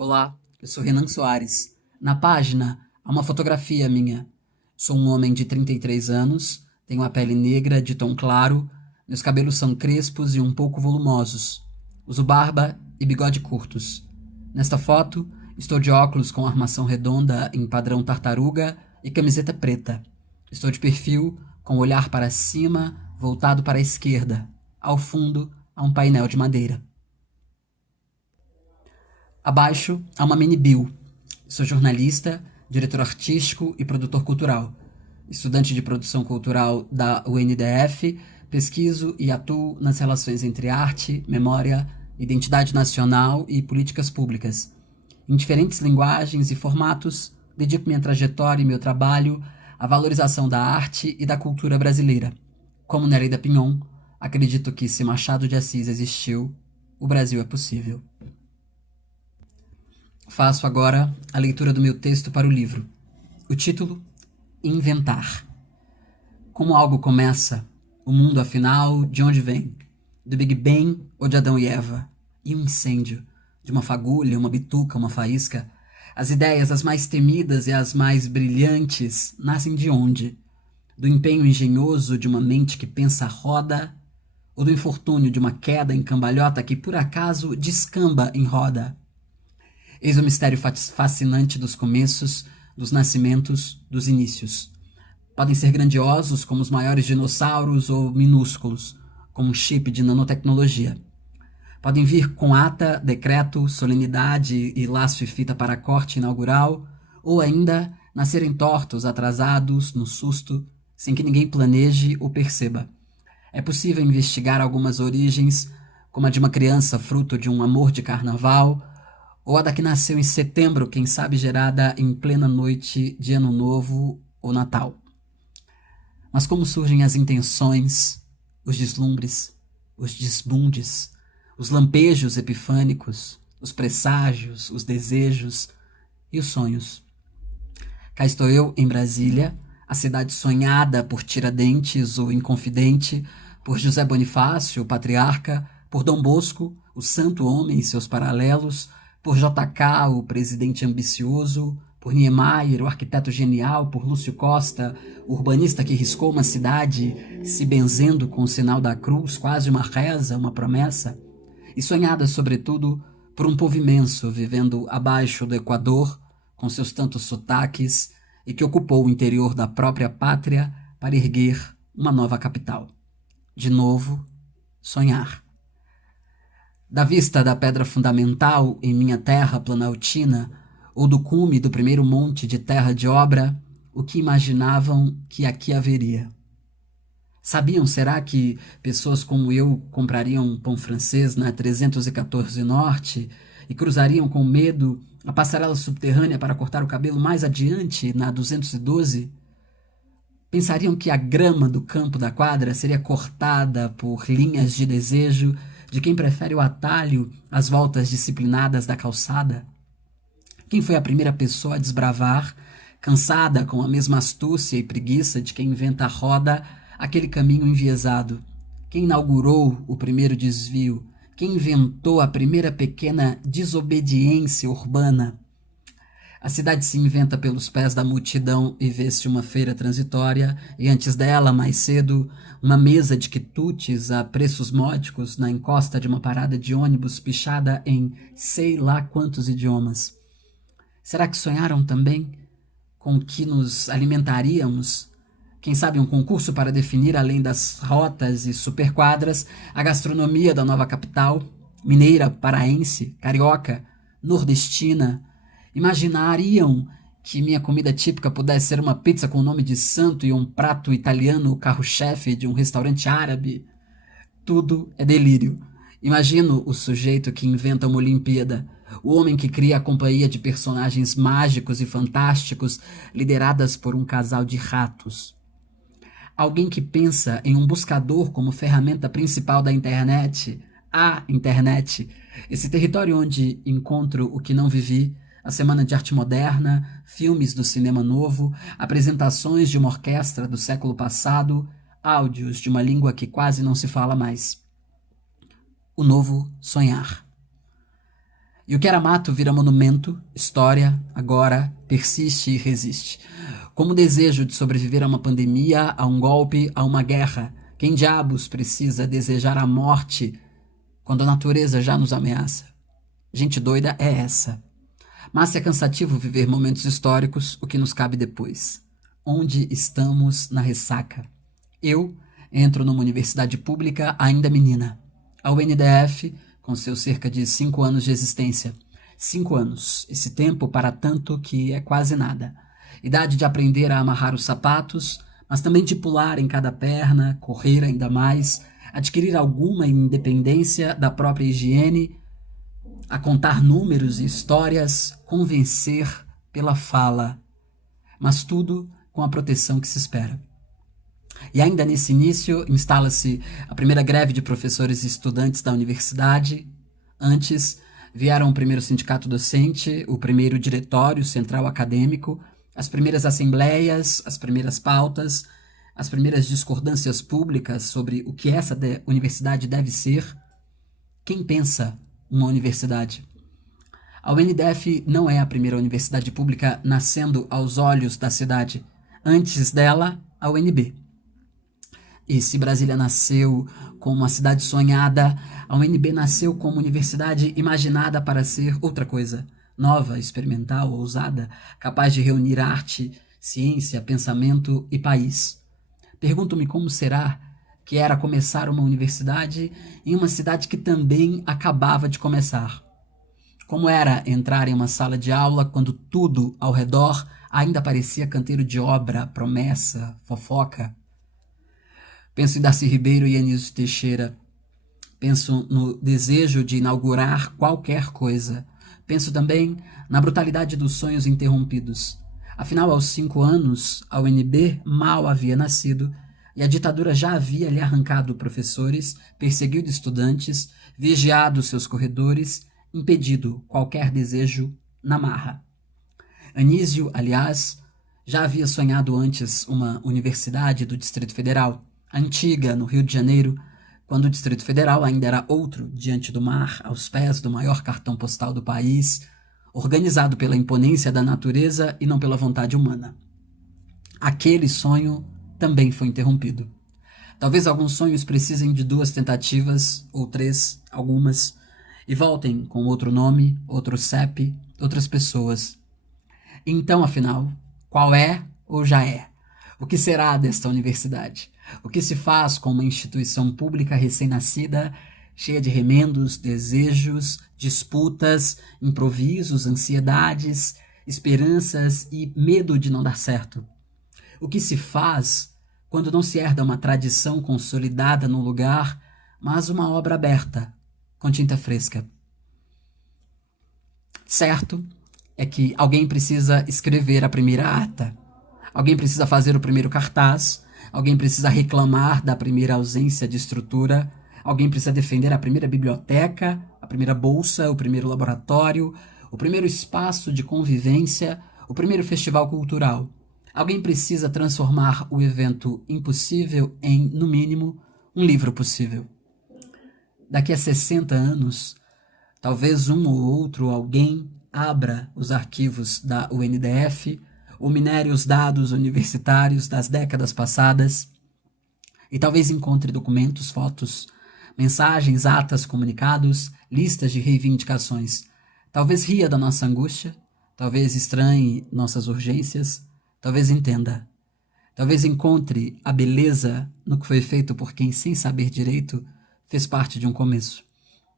Olá, eu sou Renan Soares. Na página há uma fotografia minha. Sou um homem de 33 anos, tenho a pele negra de tom claro, meus cabelos são crespos e um pouco volumosos. Uso barba e bigode curtos. Nesta foto, estou de óculos com armação redonda em padrão tartaruga e camiseta preta. Estou de perfil, com o olhar para cima, voltado para a esquerda. Ao fundo, há um painel de madeira. Abaixo há uma mini bio. Sou jornalista, diretor artístico e produtor cultural. Estudante de produção cultural da UNDF, pesquiso e atuo nas relações entre arte, memória, identidade nacional e políticas públicas. Em diferentes linguagens e formatos, dedico minha trajetória e meu trabalho à valorização da arte e da cultura brasileira. Como Nereida Pinhon, acredito que se Machado de Assis existiu, o Brasil é possível. Faço agora a leitura do meu texto para o livro. O título: Inventar. Como algo começa? O mundo, afinal, de onde vem? Do Big Bang ou de Adão e Eva? E um incêndio? De uma fagulha, uma bituca, uma faísca? As ideias, as mais temidas e as mais brilhantes, nascem de onde? Do empenho engenhoso de uma mente que pensa a roda? Ou do infortúnio de uma queda em cambalhota que, por acaso, descamba em roda? Eis o mistério fascinante dos começos, dos nascimentos, dos inícios. Podem ser grandiosos, como os maiores dinossauros, ou minúsculos, como um chip de nanotecnologia. Podem vir com ata, decreto, solenidade e laço e fita para corte inaugural, ou ainda nascerem tortos, atrasados, no susto, sem que ninguém planeje ou perceba. É possível investigar algumas origens, como a de uma criança fruto de um amor de carnaval, ou a da que nasceu em setembro, quem sabe gerada em plena noite de Ano Novo ou Natal. Mas como surgem as intenções, os deslumbres, os desbundes, os lampejos epifânicos, os presságios, os desejos e os sonhos? Cá estou eu, em Brasília, a cidade sonhada por Tiradentes, o Inconfidente, por José Bonifácio, o Patriarca, por Dom Bosco, o Santo Homem e seus paralelos, por JK, o presidente ambicioso, por Niemeyer, o arquiteto genial, por Lúcio Costa, o urbanista que riscou uma cidade, se benzendo com o sinal da cruz, quase uma reza, uma promessa, e sonhada, sobretudo, por um povo imenso vivendo abaixo do Equador, com seus tantos sotaques, e que ocupou o interior da própria pátria para erguer uma nova capital. De novo, sonhar. Da vista da pedra fundamental em minha terra planaltina, ou do cume do primeiro monte de terra de obra, o que imaginavam que aqui haveria? Sabiam, será, que pessoas como eu comprariam um pão francês na 314 Norte e cruzariam com medo a passarela subterrânea para cortar o cabelo mais adiante, na 212? Pensariam que a grama do campo da quadra seria cortada por linhas de desejo de quem prefere o atalho às voltas disciplinadas da calçada? Quem foi a primeira pessoa a desbravar, cansada com a mesma astúcia e preguiça de quem inventa a roda, aquele caminho enviesado? Quem inaugurou o primeiro desvio? Quem inventou a primeira pequena desobediência urbana? A cidade se inventa pelos pés da multidão e vê-se uma feira transitória, e antes dela, mais cedo, uma mesa de quitutes a preços módicos na encosta de uma parada de ônibus pichada em sei lá quantos idiomas. Será que sonharam também com o que nos alimentaríamos? Quem sabe um concurso para definir, além das rotas e superquadras, a gastronomia da nova capital, mineira, paraense, carioca, nordestina? Imaginariam que minha comida típica pudesse ser uma pizza com o nome de santo e um prato italiano carro-chefe de um restaurante árabe? Tudo é delírio. Imagino o sujeito que inventa uma Olimpíada, o homem que cria a companhia de personagens mágicos e fantásticos lideradas por um casal de ratos. Alguém que pensa em um buscador como ferramenta principal da internet, a internet, esse território onde encontro o que não vivi, a Semana de Arte Moderna, filmes do cinema novo, apresentações de uma orquestra do século passado, áudios de uma língua que quase não se fala mais. O novo sonhar. E o que era mato vira monumento, história, agora persiste e resiste. Como o desejo de sobreviver a uma pandemia, a um golpe, a uma guerra. Quem diabos precisa desejar a morte quando a natureza já nos ameaça? Gente doida é essa. Mas é cansativo viver momentos históricos, o que nos cabe depois. Onde estamos na ressaca? Eu entro numa universidade pública ainda menina. A UNDF, com seus cerca de 5 anos de existência. 5 anos, esse tempo para tanto que é quase nada. Idade de aprender a amarrar os sapatos, mas também de pular em cada perna, correr ainda mais, adquirir alguma independência da própria higiene, a contar números e histórias, convencer pela fala, mas tudo com a proteção que se espera. E ainda nesse início, instala-se a primeira greve de professores e estudantes da universidade. Antes, vieram o primeiro sindicato docente, o primeiro diretório central acadêmico, as primeiras assembleias, as primeiras pautas, as primeiras discordâncias públicas sobre o que essa universidade deve ser. Quem pensa uma universidade? A UNDF não é a primeira universidade pública nascendo aos olhos da cidade. Antes dela, a UNB. E se Brasília nasceu como uma cidade sonhada, a UNB nasceu como universidade imaginada para ser outra coisa, nova, experimental, ousada, capaz de reunir arte, ciência, pensamento e país. Pergunto-me como será que era começar uma universidade em uma cidade que também acabava de começar. Como era entrar em uma sala de aula quando tudo ao redor ainda parecia canteiro de obra, promessa, fofoca. Penso em Darcy Ribeiro e Anísio Teixeira. Penso no desejo de inaugurar qualquer coisa. Penso também na brutalidade dos sonhos interrompidos. Afinal, aos 5 anos, a UNB mal havia nascido e a ditadura já havia lhe arrancado professores, perseguido estudantes, vigiado seus corredores, impedido qualquer desejo na marra. Anísio, aliás, já havia sonhado antes uma universidade do Distrito Federal, antiga, no Rio de Janeiro, quando o Distrito Federal ainda era outro, diante do mar, aos pés do maior cartão postal do país, organizado pela imponência da natureza e não pela vontade humana. Aquele sonho também foi interrompido. Talvez alguns sonhos precisem de 2 tentativas, ou 3, algumas, e voltem com outro nome, outro CEP, outras pessoas. Então, afinal, qual é ou já é? O que será desta universidade? O que se faz com uma instituição pública recém-nascida, cheia de remendos, desejos, disputas, improvisos, ansiedades, esperanças e medo de não dar certo? O que se faz quando não se herda uma tradição consolidada no lugar, mas uma obra aberta, com tinta fresca? Certo é que alguém precisa escrever a primeira ata. Alguém precisa fazer o primeiro cartaz, alguém precisa reclamar da primeira ausência de estrutura, alguém precisa defender a primeira biblioteca, a primeira bolsa, o primeiro laboratório, o primeiro espaço de convivência, o primeiro festival cultural. Alguém precisa transformar o evento impossível em, no mínimo, um livro possível. Daqui a 60 anos, talvez um ou outro alguém abra os arquivos da UNDF, ou minere os dados universitários das décadas passadas e talvez encontre documentos, fotos, mensagens, atas, comunicados, listas de reivindicações. Talvez ria da nossa angústia, talvez estranhe nossas urgências, talvez entenda. Talvez encontre a beleza no que foi feito por quem, sem saber direito, fez parte de um começo.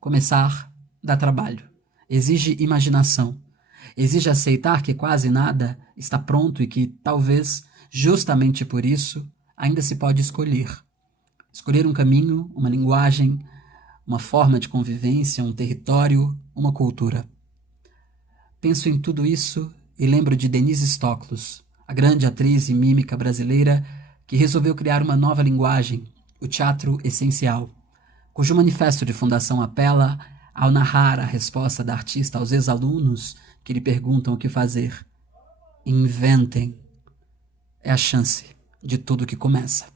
Começar dá trabalho, exige imaginação. Exige aceitar que quase nada está pronto e que, talvez, justamente por isso, ainda se pode escolher. Escolher um caminho, uma linguagem, uma forma de convivência, um território, uma cultura. Penso em tudo isso e lembro de Denise Stoklos, a grande atriz e mímica brasileira que resolveu criar uma nova linguagem, o teatro essencial, cujo manifesto de fundação apela, ao narrar a resposta da artista aos ex-alunos que lhe perguntam o que fazer: inventem. É a chance de tudo que começa.